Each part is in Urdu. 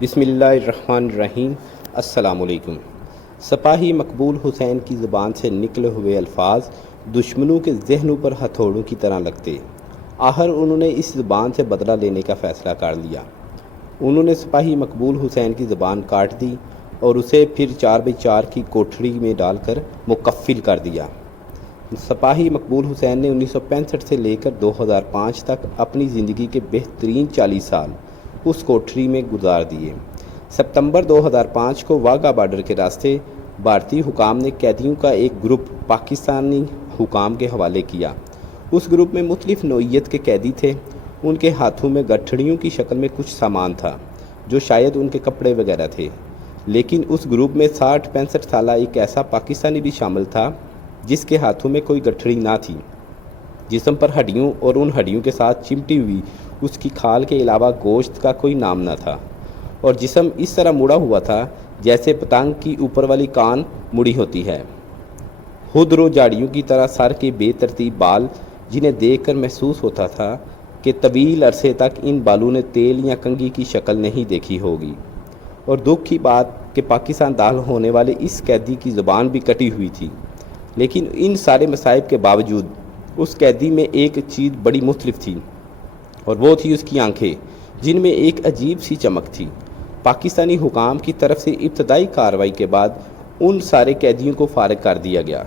بسم اللہ الرحمن الرحیم۔ السلام علیکم۔ سپاہی مقبول حسین کی زبان سے نکلے ہوئے الفاظ دشمنوں کے ذہنوں پر ہتھوڑوں کی طرح لگتے۔ آخر انہوں نے اس زبان سے بدلہ لینے کا فیصلہ کر لیا۔ انہوں نے سپاہی مقبول حسین کی زبان کاٹ دی اور اسے پھر 4x4 کی کوٹھڑی میں ڈال کر مکفل کر دیا۔ سپاہی مقبول حسین نے 1965 سے لے کر 2005 تک اپنی زندگی کے بہترین 40 سال اس کوٹھڑی میں گزار دیے۔ ستمبر 2005 کو واگا بارڈر کے راستے بھارتی حکام نے قیدیوں کا ایک گروپ پاکستانی حکام کے حوالے کیا۔ اس گروپ میں مختلف نوعیت کے قیدی تھے۔ ان کے ہاتھوں میں گٹھڑیوں کی شکل میں کچھ سامان تھا جو شاید ان کے کپڑے وغیرہ تھے، لیکن اس گروپ میں 60-65 سالہ ایک ایسا پاکستانی بھی شامل تھا جس کے ہاتھوں میں کوئی گٹھڑی نہ تھی۔ جسم پر ہڈیوں اور ان ہڈیوں کے ساتھ چمٹی ہوئی اس کی کھال کے علاوہ گوشت کا کوئی نام نہ تھا، اور جسم اس طرح مڑا ہوا تھا جیسے پتنگ کی اوپر والی کان مڑی ہوتی ہے۔ خودرو جھاڑیوں کی طرح سر کے بے ترتیب بال، جنہیں دیکھ کر محسوس ہوتا تھا کہ طویل عرصے تک ان بالوں نے تیل یا کنگھی کی شکل نہیں دیکھی ہوگی۔ اور دکھ کی بات کہ پاکستان داخل ہونے والے اس قیدی کی زبان بھی کٹی ہوئی تھی، لیکن ان سارے مصائب کے باوجود اس قیدی میں ایک چیز بڑی مختلف تھی، اور وہ تھی اس کی آنکھیں، جن میں ایک عجیب سی چمک تھی۔ پاکستانی حکام کی طرف سے ابتدائی کارروائی کے بعد ان سارے قیدیوں کو فارغ کر دیا گیا۔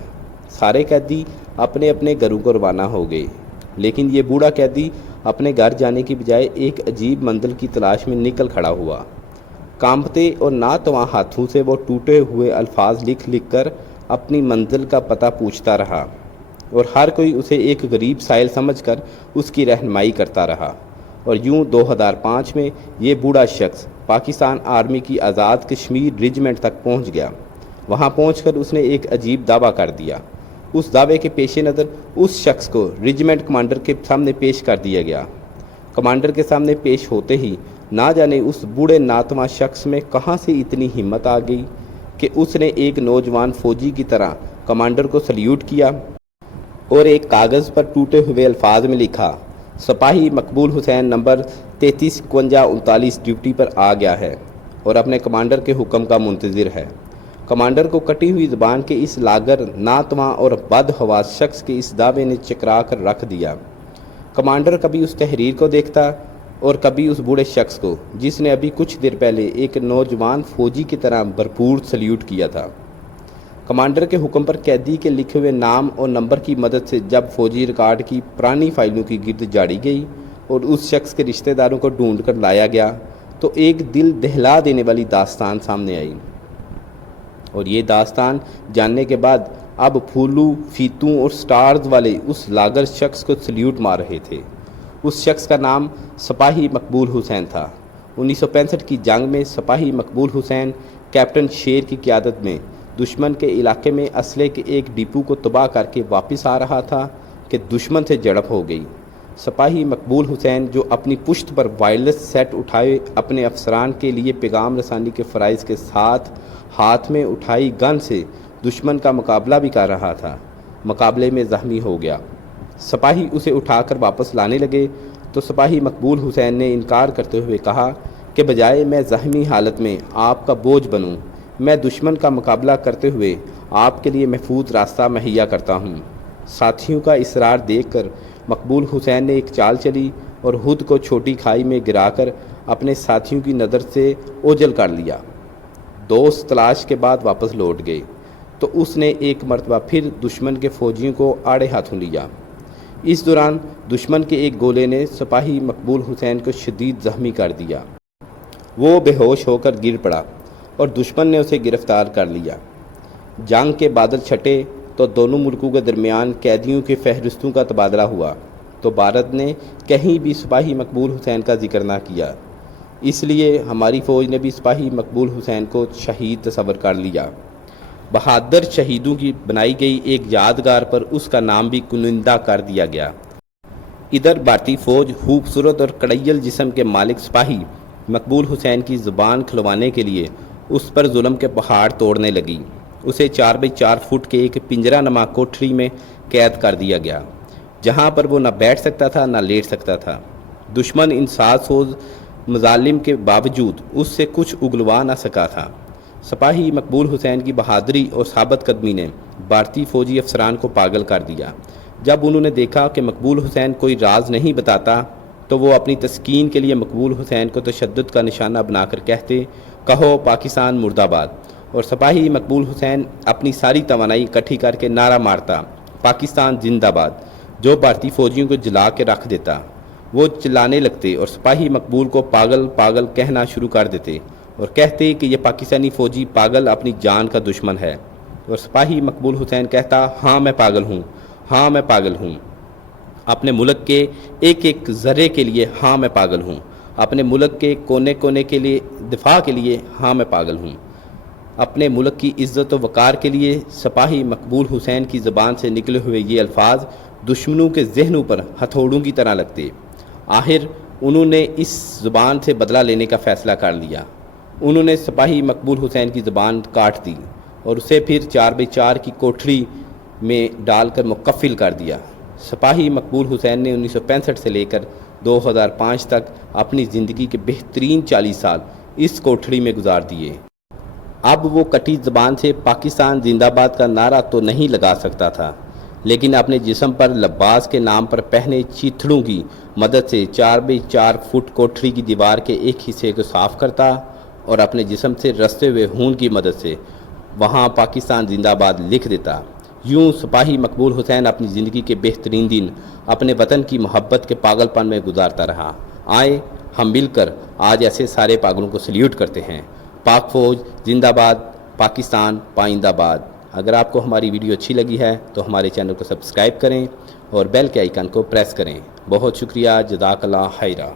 سارے قیدی اپنے اپنے گھروں کو روانہ ہو گئے، لیکن یہ بوڑھا قیدی اپنے گھر جانے کی بجائے ایک عجیب منزل کی تلاش میں نکل کھڑا ہوا۔ کانپتے اور ناتواں ہاتھوں سے وہ ٹوٹے ہوئے الفاظ لکھ کر اپنی منزل کا پتہ پوچھتا رہا، اور ہر کوئی اسے ایک غریب سائل سمجھ کر اس کی رہنمائی کرتا رہا۔ اور یوں 2005 میں یہ بوڑھا شخص پاکستان آرمی کی آزاد کشمیر ریجمنٹ تک پہنچ گیا۔ وہاں پہنچ کر اس نے ایک عجیب دعویٰ کر دیا۔ اس دعوے کے پیش نظر اس شخص کو ریجمنٹ کمانڈر کے سامنے پیش کر دیا گیا۔ کمانڈر کے سامنے پیش ہوتے ہی نہ جانے اس بوڑھے ناتواں شخص میں کہاں سے اتنی ہمت آ گئی کہ اس نے ایک نوجوان فوجی کی طرح کمانڈر کو سلیوٹ کیا اور ایک کاغذ پر ٹوٹے ہوئے الفاظ میں لکھا، سپاہی مقبول حسین نمبر 335139 ڈیوٹی پر آ گیا ہے اور اپنے کمانڈر کے حکم کا منتظر ہے۔ کمانڈر کو کٹی ہوئی زبان کے اس لاغر، ناتواں اور بدحواس شخص کے اس دعوے نے چکرا کر رکھ دیا۔ کمانڈر کبھی اس تحریر کو دیکھتا اور کبھی اس بوڑھے شخص کو جس نے ابھی کچھ دیر پہلے ایک نوجوان فوجی کی طرح بھرپور سلیوٹ کیا تھا۔ کمانڈر کے حکم پر قیدی کے لکھے ہوئے نام اور نمبر کی مدد سے جب فوجی ریکارڈ کی پرانی فائلوں کی گرد جاڑی گئی اور اس شخص کے رشتہ داروں کو ڈھونڈ کر لایا گیا تو ایک دل دہلا دینے والی داستان سامنے آئی۔ اور یہ داستان جاننے کے بعد اب پھولوں، فیتوں اور سٹارز والے اس لاغر شخص کو سلیوٹ مار رہے تھے۔ اس شخص کا نام سپاہی مقبول حسین تھا۔ 1965 کی جنگ میں سپاہی مقبول حسین کیپٹن شیر کی قیادت میں دشمن کے علاقے میں اسلحے کے ایک ڈپو کو تباہ کر کے واپس آ رہا تھا کہ دشمن سے جھڑپ ہو گئی۔ سپاہی مقبول حسین، جو اپنی پشت پر وائرلیس سیٹ اٹھائے اپنے افسران کے لیے پیغام رسانی کے فرائض کے ساتھ ہاتھ میں اٹھائی گن سے دشمن کا مقابلہ بھی کر رہا تھا، مقابلے میں زخمی ہو گیا۔ سپاہی اسے اٹھا کر واپس لانے لگے تو سپاہی مقبول حسین نے انکار کرتے ہوئے کہا کہ بجائے میں زخمی حالت میں آپ کا بوجھ بنوں، میں دشمن کا مقابلہ کرتے ہوئے آپ کے لیے محفوظ راستہ مہیا کرتا ہوں۔ ساتھیوں کا اصرار دیکھ کر مقبول حسین نے ایک چال چلی اور خود کو چھوٹی کھائی میں گرا کر اپنے ساتھیوں کی نظر سے اوجھل کر لیا۔ دوست تلاش کے بعد واپس لوٹ گئے تو اس نے ایک مرتبہ پھر دشمن کے فوجیوں کو آڑے ہاتھوں لیا۔ اس دوران دشمن کے ایک گولے نے سپاہی مقبول حسین کو شدید زخمی کر دیا۔ وہ بے ہوش ہو کر گر پڑا اور دشمن نے اسے گرفتار کر لیا۔ جنگ کے بادل چھٹے تو دونوں ملکوں کے درمیان قیدیوں کے فہرستوں کا تبادلہ ہوا تو بھارت نے کہیں بھی سپاہی مقبول حسین کا ذکر نہ کیا۔ اس لیے ہماری فوج نے بھی سپاہی مقبول حسین کو شہید تصور کر لیا۔ بہادر شہیدوں کی بنائی گئی ایک یادگار پر اس کا نام بھی کنندہ کر دیا گیا۔ ادھر بھارتی فوج خوبصورت اور کڑیل جسم کے مالک سپاہی مقبول حسین کی زبان کھلوانے کے لیے اس پر ظلم کے پہاڑ توڑنے لگی۔ اسے 4x4 فٹ کے ایک پنجرہ نما کوٹھڑی میں قید کر دیا گیا، جہاں پر وہ نہ بیٹھ سکتا تھا نہ لیٹ سکتا تھا۔ دشمن ان ساز سوز مظالم کے باوجود اس سے کچھ اگلوا نہ سکا تھا۔ سپاہی مقبول حسین کی بہادری اور ثابت قدمی نے بھارتی فوجی افسران کو پاگل کر دیا۔ جب انہوں نے دیکھا کہ مقبول حسین کوئی راز نہیں بتاتا تو وہ اپنی تسکین کے لیے مقبول حسین کو تشدد کا نشانہ بنا کر کہتے، کہو پاکستان مرد آباد، اور سپاہی مقبول حسین اپنی ساری توانائی اکٹھی کر کے نعرہ مارتا، پاکستان زندہ باد، جو بھارتی فوجیوں کو جلا کے رکھ دیتا۔ وہ چلانے لگتے اور سپاہی مقبول کو پاگل پاگل کہنا شروع کر دیتے اور کہتے کہ یہ پاکستانی فوجی پاگل اپنی جان کا دشمن ہے، اور سپاہی مقبول حسین کہتا، ہاں میں پاگل ہوں، ہاں میں پاگل ہوں، اپنے ملک کے ایک ایک ذرے کے لیے ہاں میں پاگل ہوں، اپنے ملک کے کونے کونے کے لیے دفاع کے لیے ہاں میں پاگل ہوں، اپنے ملک کی عزت و وقار کے لیے۔ سپاہی مقبول حسین کی زبان سے نکلے ہوئے یہ الفاظ دشمنوں کے ذہنوں پر ہتھوڑوں کی طرح لگتے۔ آخر انہوں نے اس زبان سے بدلہ لینے کا فیصلہ کر لیا۔ انہوں نے سپاہی مقبول حسین کی زبان کاٹ دی اور اسے پھر 4x4 کی کوٹھری میں ڈال کر مکفل کر دیا۔ سپاہی مقبول حسین نے 1965 سے لے کر 2005 تک اپنی زندگی کے بہترین 40 سال اس کوٹھری میں گزار دیے۔ اب وہ کٹی زبان سے پاکستان زندہ باد کا نعرہ تو نہیں لگا سکتا تھا، لیکن اپنے جسم پر لباس کے نام پر پہنے چیتھڑوں کی مدد سے 4x4 فٹ کوٹھری کی دیوار کے ایک حصے کو صاف کرتا اور اپنے جسم سے رستے ہوئے خون کی مدد سے وہاں پاکستان زندہ باد لکھ دیتا۔ یوں سپاہی مقبول حسین اپنی زندگی کے بہترین دن اپنے وطن کی محبت کے پاگل پن میں گزارتا رہا۔ آئے ہم مل کر آج ایسے سارے پاگلوں کو سلیوٹ کرتے ہیں۔ پاک فوج زندہ باد، پاکستان پائندہ باد۔ اگر آپ کو ہماری ویڈیو اچھی لگی ہے تو ہمارے چینل کو سبسکرائب کریں اور بیل کے آئیکن کو پریس کریں۔ بہت شکریہ، جزاک اللہ خیرہ۔